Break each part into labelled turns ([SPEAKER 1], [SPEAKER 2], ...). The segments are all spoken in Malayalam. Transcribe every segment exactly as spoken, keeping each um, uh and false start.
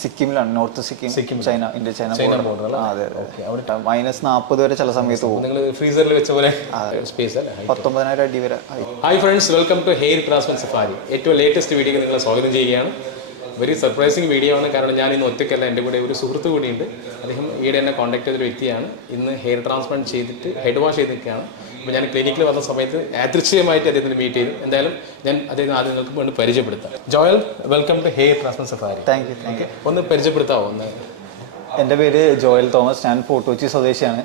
[SPEAKER 1] സിക്കിമിലാണ്, north Sikkim, Sikkim China, India China border. അതെ അതെ, മൈനസ് നാൽപ്പത് വരെ ചില സമയത്ത് പോകും.
[SPEAKER 2] നിങ്ങൾ ഫ്രീസറിൽ വെച്ച പോലെ സ്പേസ് അല്ലേ?
[SPEAKER 1] പത്തൊമ്പതിനായിരം അടി വരെ.
[SPEAKER 2] Hi friends, welcome to hair transplant safari. ഏറ്റവും ലേറ്റസ്റ്റ് വീഡിയോക്ക് നിങ്ങളെ സ്വാഗതം ചെയ്യുകയാണ്. വെരി സർപ്രൈസിങ് വീഡിയോ ആണ്, കാരണം ഞാൻ ഇന്ന് ഒറ്റയ്ക്കല്ല, എൻ്റെ കൂടെ ഒരു സുഹൃത്ത് കൂടിയുണ്ട്. അദ്ദേഹം ഈയിടെ എന്നെ കോൺടാക്ട് ചെയ്തൊരു വ്യക്തിയാണ്. ഇന്ന് ഹെയർ ട്രാൻസ്പ്ലാന്റ് ചെയ്തിട്ട് ഹെഡ് വാഷ് ചെയ്ത് നിൽക്കുകയാണ്. അപ്പോൾ ഞാൻ ക്ലിനിക്കിൽ വന്ന സമയത്ത് യാദൃച്ഛികമായിട്ട് അദ്ദേഹത്തിന് മീറ്റ് ചെയ്തു. എന്തായാലും ഞാൻ അദ്ദേഹം ആദ്യം നിങ്ങൾക്ക് വേണ്ടി പരിചയപ്പെടുത്താം. Joel, welcome to hair transplant safari.
[SPEAKER 1] Thank you thank you.
[SPEAKER 2] ഒന്ന് പരിചയപ്പെടുത്താമോ? ഒന്ന്.
[SPEAKER 1] എൻ്റെ പേര് ജോയൽ തോമസ്, ഞാൻ ഫോർട്ട് കൊച്ചി സ്വദേശിയാണ്.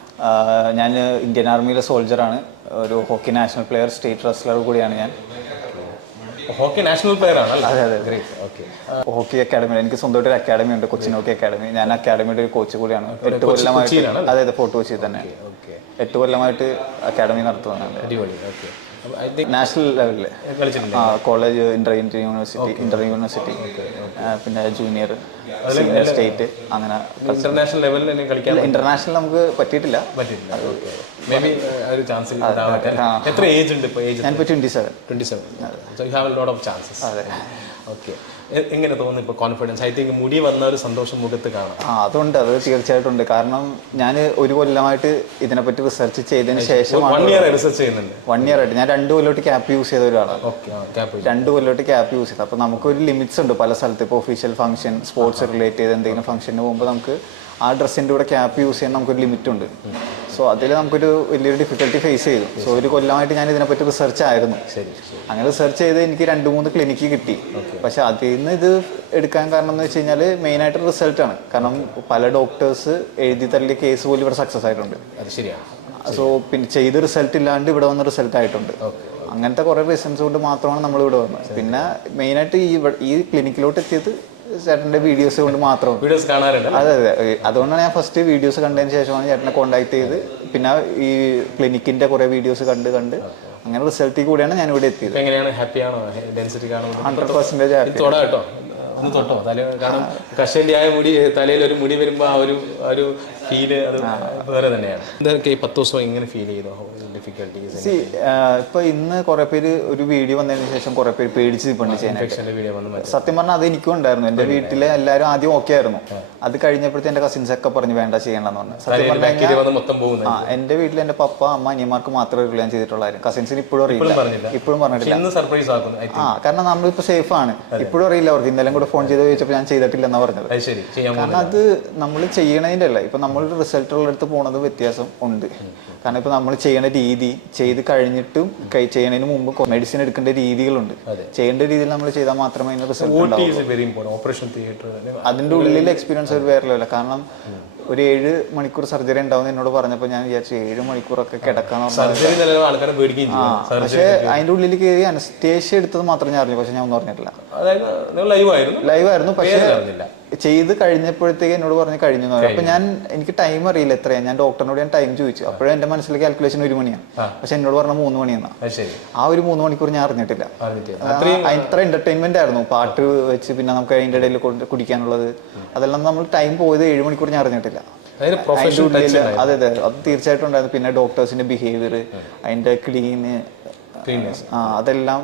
[SPEAKER 1] ഞാൻ ഇന്ത്യൻ ആർമിയിലെ സോൾജറാണ്, ഒരു hockey national player, state wrestler കൂടിയാണ് ഞാൻ.
[SPEAKER 2] ഹോക്കി നാഷണൽ പ്ലെയർ ആണ്?
[SPEAKER 1] അതെ അതെ.
[SPEAKER 2] ഗ്രേറ്റ്. ഓക്കെ.
[SPEAKER 1] ഹോക്കി അക്കാഡമി, എനിക്ക് സ്വന്തമായിട്ട് ഒരു അക്കാഡമി ഉണ്ട്, കൊച്ചിൻ ഹോക്കി അക്കാഡമി. ഞാൻ അക്കാഡമിയുടെ ഒരു കോച്ച് കൂടിയാണ്. എട്ട് കൊല്ലമായിട്ട്. അതെ അതെ, ഫോർട്ട് കൊച്ചി തന്നെ. എട്ട് കൊല്ലമായിട്ട് അക്കാഡമി നടത്തുന്നുണ്ട്.
[SPEAKER 2] അടിപൊളി. ഓക്കെ.
[SPEAKER 1] നാഷണൽ ലെവലിൽ ആ college, inter inter university, inter university, പിന്നെ ജൂനിയർ, സീനിയർ, സ്റ്റേറ്റ്, അങ്ങനെ.
[SPEAKER 2] ഇന്റർനാഷണൽ ലെവലിൽ തന്നെ കളിക്കാൻ?
[SPEAKER 1] ഇന്റർനാഷണൽ നമുക്ക് പറ്റിയിട്ടില്ല.
[SPEAKER 2] പറ്റിയില്ല. ഓക്കെ. മേബി ഒരു ചാൻസ്. എത്ര ഏജ് ഉണ്ട് ഇപ്പോൾ? ഏജ്
[SPEAKER 1] ഞാനിപ്പോൾ twenty seven.
[SPEAKER 2] Twenty seven. So you have a lot of chances.
[SPEAKER 1] അതെ.
[SPEAKER 2] ഓക്കെ. എങ്ങനെ തോന്നുന്നു ഇപ്പോൾ കോൺഫിഡൻസ്? ഐ തിങ്ക് മുടി വന്ന ഒരു സന്തോഷം മുഖത്ത് കാണാം.
[SPEAKER 1] ആ അതുണ്ട്, അത് തീർച്ചയായിട്ടും ഉണ്ട്. കാരണം ഞാൻ ഒരു കൊല്ലമായിട്ട് ഇതിനെപ്പറ്റി റിസർച്ച് ചെയ്തതിന് ശേഷം
[SPEAKER 2] വൺ ഇയർ റിസർച്ച് ചെയ്യുന്നുണ്ട്.
[SPEAKER 1] വൺ ഇയർ ആയിട്ട് ഞാൻ രണ്ട് കൊല്ലമായിട്ട് ക്യാപ്പ് യൂസ് ചെയ്ത ഒരാളാണ്.
[SPEAKER 2] ഓക്കെ.
[SPEAKER 1] രണ്ട് കൊല്ലമായിട്ട് ക്യാപ്പ് യൂസ് ചെയ്തത്. അപ്പോൾ നമുക്കൊരു ലിമിറ്റ്സ് ഉണ്ട് പല സ്ഥലത്ത്. ഇപ്പോൾ ഒഫീഷ്യൽ ഫംഗ്ഷൻ, സ്പോർട്സ് റിലേറ്റ് ചെയ്ത് എന്തെങ്കിലും ഫംഗ്ഷന് പോകുമ്പോൾ നമുക്ക് ആ ഡ്രസ്സിൻ്റെ കൂടെ ക്യാപ്പ് യൂസ് ചെയ്യാൻ നമുക്കൊരു ലിമിറ്റ് ഉണ്ട്. സോ അതിൽ നമുക്കൊരു വലിയൊരു ഡിഫിക്കൽട്ടി ഫേസ് ചെയ്തു. സോ ഒരു കൊല്ലമായിട്ട് ഞാൻ ഇതിനെപ്പറ്റി റിസർച്ച് ആയിരുന്നു.
[SPEAKER 2] ശരി.
[SPEAKER 1] അങ്ങനെ റിസർച്ച് ചെയ്ത് എനിക്ക് രണ്ട് മൂന്ന് ക്ലിനിക്ക് കിട്ടി. പക്ഷെ അതിൽ നിന്ന് ഇത് എടുക്കാൻ കാരണം എന്ന് വെച്ച് കഴിഞ്ഞാൽ മെയിനായിട്ട് റിസൾട്ടാണ്. കാരണം പല ഡോക്ടേഴ്സ് എഴുതി തള്ളിയ കേസ് പോലും ഇവിടെ സക്സസ് ആയിട്ടുണ്ട്.
[SPEAKER 2] അത് ശരിയാണ്.
[SPEAKER 1] സോ പിന്നെ ചെയ്ത് റിസൾട്ട് ഇല്ലാണ്ട് ഇവിടെ വന്ന റിസൾട്ട് ആയിട്ടുണ്ട്. അങ്ങനത്തെ കുറേ റീസൺസ് കൊണ്ട് മാത്രമാണ് നമ്മൾ ഇവിടെ വന്നത്. പിന്നെ മെയിനായിട്ട് ഈ ഈ ക്ലിനിക്കിലോട്ട് എത്തിയത് ചേട്ടൻ്റെ വീഡിയോസ് കൊണ്ട് മാത്രമാണ്.
[SPEAKER 2] വീഡിയോസ് കാണാറുണ്ട്?
[SPEAKER 1] അതെ അതെ. അതുകൊണ്ടാണ് ഞാൻ ഫസ്റ്റ് വീഡിയോസ് കണ്ടതിന് ശേഷമാണ് ചേട്ടനെ കോൺടാക്ട് ചെയ്ത് പിന്നെ ഈ ക്ലിനിക്കിൻ്റെ കുറേ വീഡിയോസ് കണ്ട് കണ്ട് അങ്ങനെ റിസൾട്ടിൽ കൂടിയാണ് ഞാൻ ഇവിടെ എത്തിയത്.
[SPEAKER 2] എങ്ങനെയാണ്? ഹാപ്പിയാണോ? ഡെൻസിറ്റി കാണുമ്പോൾ
[SPEAKER 1] ഹൺഡ്രഡ് പെർസെൻറ്റേജ് ഹാപ്പി.
[SPEAKER 2] തൊടാ കേട്ടോ, ഒന്ന് തൊട്ടോ തല. കാരണം കഷണ്ടിയായ മുടി തലയിൽ ഒരു മുടി വരുമ്പോൾ ആ ഒരു ഒരു ഫീല് അത് വേറെ തന്നെയാണ്. എന്തൊക്കെ ഈ പത്ത് ദിവസം എങ്ങനെ ഫീൽ ചെയ്തോ? ഡിഫിക്കൽട്ടീസ്?
[SPEAKER 1] സി ഇപ്പൊ ഇന്ന് കുറെ പേര് ഒരു വീഡിയോ വന്നതിന് ശേഷം കുറെ പേര് പേടിച്ച് നിൽപ്പുണ്ട് ചെയ്യാനായിട്ട്. സത്യം പറഞ്ഞാൽ അത് എനിക്കും ഉണ്ടായിരുന്നു. എന്റെ വീട്ടിലെ എല്ലാവരും ആദ്യം ഓക്കെ ആയിരുന്നു. അത് കഴിഞ്ഞപ്പോഴത്തെ എന്റെ കസിൻസ് ഒക്കെ പറഞ്ഞു വേണ്ട ചെയ്യണമെന്ന് പറഞ്ഞു. സത്യം പറഞ്ഞാൽ ആ എന്റെ വീട്ടിൽ എന്റെ പപ്പ, അമ്മ, അനിയന്മാർക്ക് മാത്രമേ ഉള്ളൂ ഞാൻ ചെയ്തിട്ടുള്ളായിരുന്നു. കസിൻസിന് ഇപ്പോഴും അറിയില്ല, ഇപ്പോഴും പറഞ്ഞിട്ടില്ല. ആ കാരണം നമ്മളിപ്പോ സേഫ് ആണ്. ഇപ്പോഴും അറിയില്ല അവർക്ക്. ഇന്നലെ കൂടെ ഫോൺ ചെയ്ത് ചോദിച്ചപ്പോൾ ഞാൻ ചെയ്തിട്ടില്ലെന്നാ പറഞ്ഞത്. കാരണം അത് നമ്മൾ ചെയ്യണതിന്റെ അല്ല, ഇപ്പൊ നമ്മൾ റിസൾട്ട് ഉള്ളടുത്ത് പോണത് വ്യത്യാസം ഉണ്ട്. കാരണം ഇപ്പൊ നമ്മൾ ചെയ്യണ രീതി, ചെയ്ത് കഴിഞ്ഞിട്ടും ചെയ്യണതിന് മുമ്പ് മെഡിസിൻ എടുക്കേണ്ട രീതികളുണ്ട്. ചെയ്യേണ്ട രീതിയിൽ നമ്മൾ ചെയ്താൽ മാത്രമേ അതിന് റിസൾട്ട് ഉണ്ടാവും. അതിന്റെ ഉള്ളിൽ എക്സ്പീരിയൻസ് ഒരു വേറെ ലെവല. കാരണം ഒരു ഏഴ് മണിക്കൂർ സർജറി ഉണ്ടാവും എന്നോട് പറഞ്ഞപ്പോൾ ഞാൻ വിചാരിച്ചു ഏഴ് മണിക്കൂറൊക്കെ കിടക്കാന്ന് പറഞ്ഞു. പക്ഷെ അതിന്റെ ഉള്ളിൽ കയറി അനസ്തേഷ്യ എടുത്തത് മാത്രം ഞാൻ അറിഞ്ഞു. പക്ഷെ ഞാൻ ഒന്നും പറഞ്ഞിട്ടില്ല. ലൈവ് ആയിരുന്നു. പക്ഷെ ചെയ്ത് കഴിഞ്ഞപ്പോഴത്തേക്ക് എന്നോട് പറഞ്ഞ് കഴിഞ്ഞു എന്ന് പറഞ്ഞു. അപ്പൊ ഞാൻ എനിക്ക് ടൈം അറിയില്ല എത്രയാണ്. ഞാൻ ഡോക്ടറിനോട് ഞാൻ ടൈം ചോദിച്ചു. അപ്പോഴും എന്റെ മനസ്സിൽ കാൽക്കുലേഷൻ ഒരു മണിയാണ്. പക്ഷെ എന്നോട് പറഞ്ഞ മൂന്ന് മണിയെന്നാ. ആ ഒരു മൂന്ന് മണിക്കൂർ ഞാൻ അറിഞ്ഞിട്ടില്ല. അത്ര എന്റർടൈൻമെന്റ് ആയിരുന്നു. പാട്ട് വെച്ച് പിന്നെ നമുക്ക് അതിന്റെ ഇടയിൽ കുടിക്കാനുള്ളത് അതെല്ലാം നമ്മൾ ടൈം പോയത് ഏഴ് മണിക്കൂർ ഞാൻ അറിഞ്ഞിട്ടില്ല. അതെ അതെ, അത് തീർച്ചയായിട്ടും ഉണ്ടായിരുന്നു. പിന്നെ ഡോക്ടേഴ്സിന്റെ ബിഹേവിയർ, അതിന്റെ ക്ലീന്, ആ അതെല്ലാം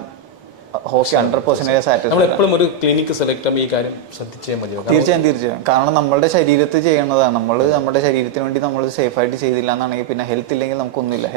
[SPEAKER 1] തീർച്ചയായും തീർച്ചയായും. കാരണം നമ്മളുടെ ശരീരത്തിൽ ചെയ്യണതാണ്. നമ്മൾ നമ്മുടെ ശരീരത്തിന് വേണ്ടി നമ്മൾ സേഫ് ആയിട്ട് ചെയ്തില്ല എന്നാണെങ്കിൽ പിന്നെ ഹെൽത്ത് ഇല്ലെങ്കിൽ നമുക്കൊന്നുമില്ല.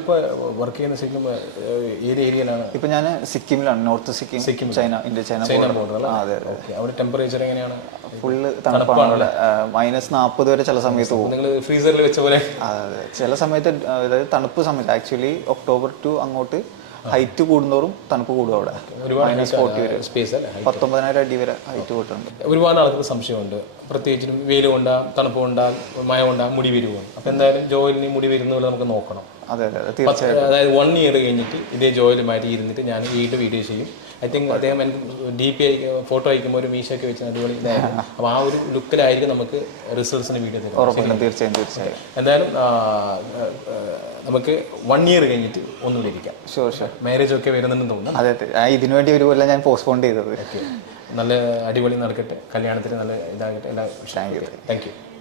[SPEAKER 1] ഇപ്പൊ ഞാൻ സിക്കിമിലാണ്, north Sikkim, Sikkim China, India China border. അതെ
[SPEAKER 2] അതെ. ടെമ്പറേച്ചർ എങ്ങനെയാണ്?
[SPEAKER 1] ഫുള്ള് തണുപ്പാണ്. മൈനസ് നാൽപ്പത് വരെ ചില സമയത്ത് പോകും.
[SPEAKER 2] ഫ്രീസറിൽ വെച്ച പോലെ?
[SPEAKER 1] അതെ, ചില സമയത്ത് അതായത് തണുപ്പ് സമയത്ത് ആക്ച്വലി ഒക്ടോബർ ടു അങ്ങോട്ട് ഹൈറ്റ് കൂടുന്നോറും തണുപ്പ് കൂടും. അവിടെ മൈനസ് ഫോർട്ടി വരെ സ്പേസ് പത്തൊമ്പതിനായിരം അടി വരെ ഹൈറ്റ് കൂട്ടുണ്ട്.
[SPEAKER 2] ഒരുപാട് ആൾക്ക് സംശയമുണ്ട്, പ്രത്യേകിച്ചും വെയിൽ കൊണ്ടാ, തണുപ്പ് കൊണ്ടാ, മഴ കൊണ്ടാ മുടി വരുമോ? അപ്പൊ എന്തായാലും ജോയിലിന് മുടി വരുന്ന പോലെ നമുക്ക് നോക്കണം.
[SPEAKER 1] അതെ അതെ തീർച്ചയായും.
[SPEAKER 2] അതായത് വൺ ഇയർ കഴിഞ്ഞിട്ട് ഇതേ ജോയിലുമായിട്ട് ഇരുന്നിട്ട് ഞാൻ വീണ്ടും വീഡിയോ ചെയ്യും. ഐ തിങ്ക് അദ്ദേഹം എനിക്ക് ഡി പി ഫോട്ടോ അയക്കുമ്പോൾ ഒരു മീശയൊക്കെ വെച്ച് അടിപൊളി ഇതായിരുന്നു. അപ്പോൾ ആ ഒരു ലുക്കിലായിരിക്കും നമുക്ക് റിസൾട്ട്സിന് വീഡിയോ തരും.
[SPEAKER 1] തീർച്ചയായും തീർച്ചയായും.
[SPEAKER 2] എന്തായാലും നമുക്ക് വൺ ഇയർ കഴിഞ്ഞിട്ട് ഒന്നുകൂടി ഇരിക്കാം.
[SPEAKER 1] Sure sure.
[SPEAKER 2] മാരേജ് ഒക്കെ വരുന്നുണ്ടെന്ന് തോന്നുന്നു.
[SPEAKER 1] അതെ അതെ, ഇതിനു വേണ്ടി ഒരു കൊല്ലം ഞാൻ പോസ്റ്റ്പോൺ ചെയ്തത്.
[SPEAKER 2] നല്ല അടിപൊളി നടക്കട്ടെ, കല്യാണത്തിന് നല്ല ഇതാകട്ടെ. എല്ലാ താങ്ക് യു താങ്ക് യു.